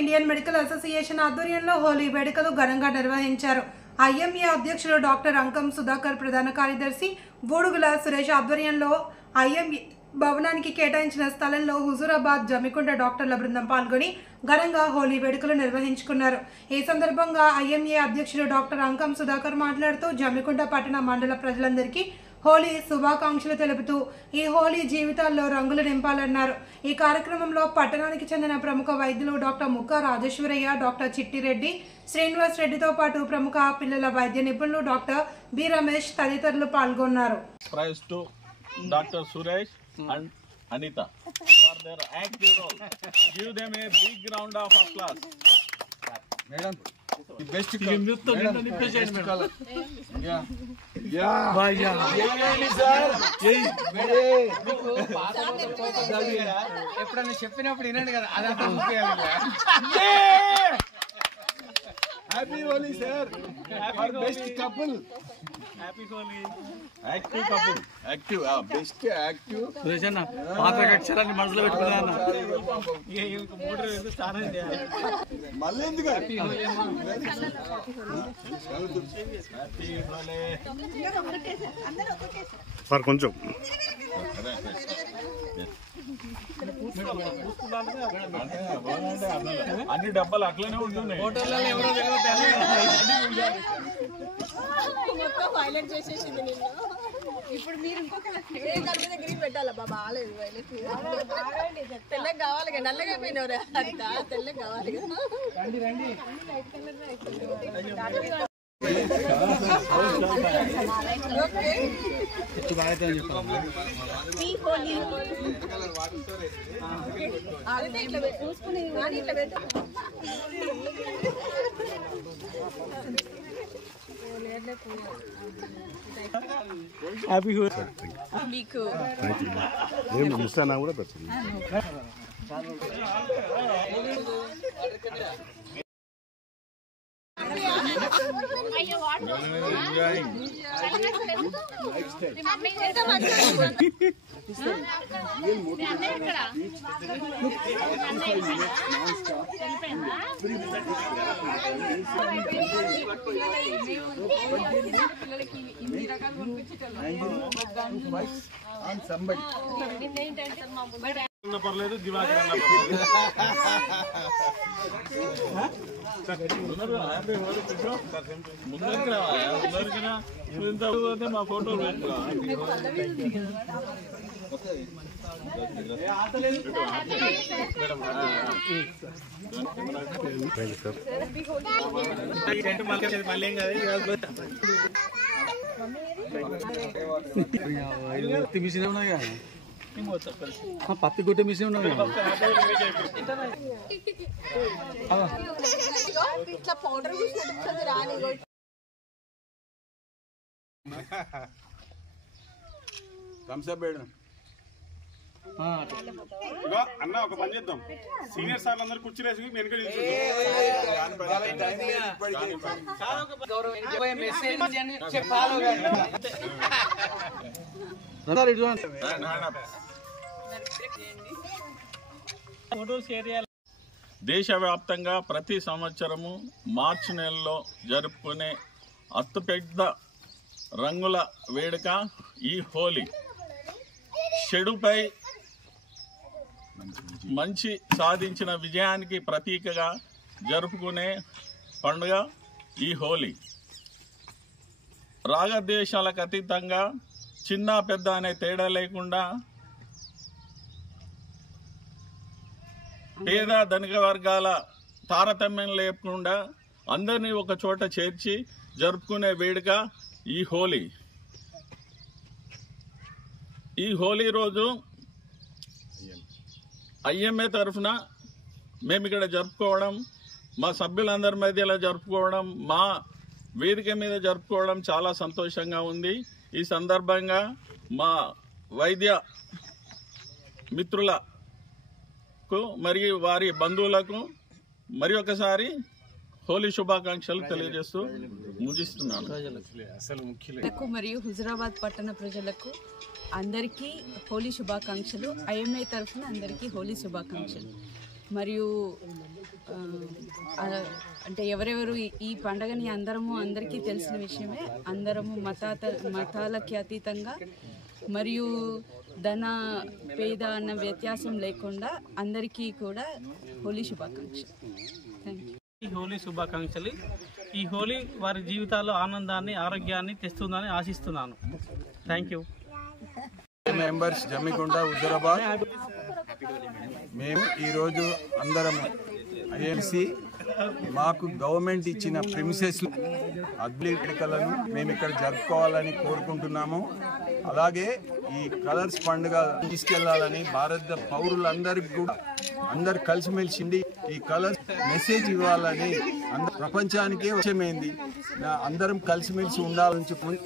Indian medical association ఆధ్వర్యంలో హోలీ వేడుకలు ఘనంగా నిర్వహించారు. ఐఎంఏ అధ్యక్షులు డాక్టర్ అంకం సుధాకర్, ప్రధాన కార్యదర్శి బూడుగుల సురేష్ ఆధ్వర్యంలో ఐఎంఏ భవనానికి కేటాయించిన స్థలంలో హుజూరాబాద్, జమికొండ డాక్టర్ల బృందం పాల్గొని ఘనంగా హోలీ వేడుకలు నిర్వహించుకున్నారు. ఈ సందర్భంగా ఐఎంఏ అధ్యక్షులు డాక్టర్ అంకం సుధాకర్ మాట్లాడుతూ జమికొండ పట్టణ మండల ప్రజలందరికీ హోలీ శుభాకాంక్షలు తెలుపుతూ ఈ హోలీ జీవితాల్లో రంగులు నింపాలన్నారు. ఈ కార్యక్రమంలో పట్టణానికి చెందిన ప్రముఖ వైద్యులు డాక్టర్ ముక్క రాజేశ్వరయ్య, డాక్టర్ చిట్టిరెడ్డి, శ్రీనివాస్ రెడ్డితో పాటు ప్రముఖ పిల్లల వైద్య నిపుణులు డాక్టర్ బి రమేష్ తదితరులు పాల్గొన్నారు. Dr. Suresh and Anita for their active role. Give them a big round of applause. Madam, the best color. ఎప్పుడన్నా చెప్పినప్పుడు వినండి కదా, అదంతా ఉపయోగం. Happy Holi, sir. For best couple. Happy Holi. Active couple. Active, best active. సురేషన్న పాత అక్షరాన్ని మనసులో పెట్టుకున్నాను. మళ్ళీ ఎందుకు Happy Holi. సార్ కొంచెం అన్ని డబ్బాలు అట్లనే ఉంటున్నాయి. వైలెట్ చేసేసింది నిన్ను. ఇప్పుడు మీరు ఇంకొక గ్రీన్ పెట్టాలా బాబా? బాగాలేదు వైలెట్, తెల్లగా కావాలి కదా, నల్లగా అయిపోయినవరా అంతా, తెల్లగా కావాలి కదా. హ్యాపీ హోలీ. మీకు ఏం మిస్ అయినా కూడా పెట్టండి. పర్లేదు, దివాకర్ ముందరికి మా ఫోటోలు మిషన్ ఉన్నాయి కదా, పత్తి కొట్టే మిషన్ ఉన్నాయి కదా. ఇట్లా పౌడర్ రాని అన్న ఒక పని చేద్దాం, సీనియర్ సార్లు అందరు కుర్చీలేసి వెనక దేశవ్యాప్తంగా ప్రతి సంవత్సరము మార్చి నెలలో జరుపుకునే అతిపెద్ద రంగుల వేడుక ఈ హోలీ. చెడుపై మంచి సాధించిన విజయానికి ప్రతీకగా జరుపుకునే పండుగ ఈ హోలీ. రాగద్వేషాలకు అతీతంగా చిన్న పెద్ద అనే తేడా లేకుండా పేద ధనిక వర్గాల తారతమ్యం లేకుండా అందరినీ ఒక చోట చేర్చి జరుపుకునే వేడుక ఈ హోలీ. ఈ హోలీ రోజు ఐఎంఏ తరఫున మేము ఇక్కడ జరుపుకోవడం, మా సభ్యులందరి మధ్యలో జరుపుకోవడం, మా వేదిక మీద జరుపుకోవడం చాలా సంతోషంగా ఉంది. ఈ సందర్భంగా మా వైద్య మిత్రులకు మరియు వారి బంధువులకు మరి ఒకసారి హోలీ శుభాకాంక్షలు తెలియజేస్తూ ముగిస్తున్నాను. మరియు హుజూరాబాద్ పట్టణ ప్రజలకు అందరికీ హోలీ శుభాకాంక్షలు. ఐఎంఏ తరఫున అందరికీ హోలీ శుభాకాంక్షలు. మరియు అంటే ఎవరెవరు ఈ పండగని అందరికీ తెలిసిన విషయమే. అందరము మతాలకి అతీతంగా మరియు ధన పేద అన్న వ్యత్యాసం లేకుండా అందరికీ కూడా హోలీ శుభాకాంక్షలు. Thank you. ఈ హోలీ శుభాకాంక్షలు. ఈ హోలీ వారి జీవితాల్లో ఆనందాన్ని ఆరోగ్యాన్ని తెస్తుందని ఆశిస్తున్నాను. Thank you. Members Jammikunta Huzurabad. మేము ఈరోజు అందరం ఐఎంసి మాకు గవర్నమెంట్ ఇచ్చిన ప్రిమిసెస్ వేడుకలను మేము ఇక్కడ జరుపుకోవాలని కోరుకుంటున్నాము. అలాగే ఈ కలర్స్ పండుగ తీసుకెళ్లాలని భారత పౌరులందరికీ కూడా అందరు కలిసిమెలిసి ఈ కలర్స్ మెసేజ్ ఇవ్వాలని ప్రపంచానికే వచ్చేమైంది. అందరం కలిసిమెలిసి ఉండాలని చెప్పి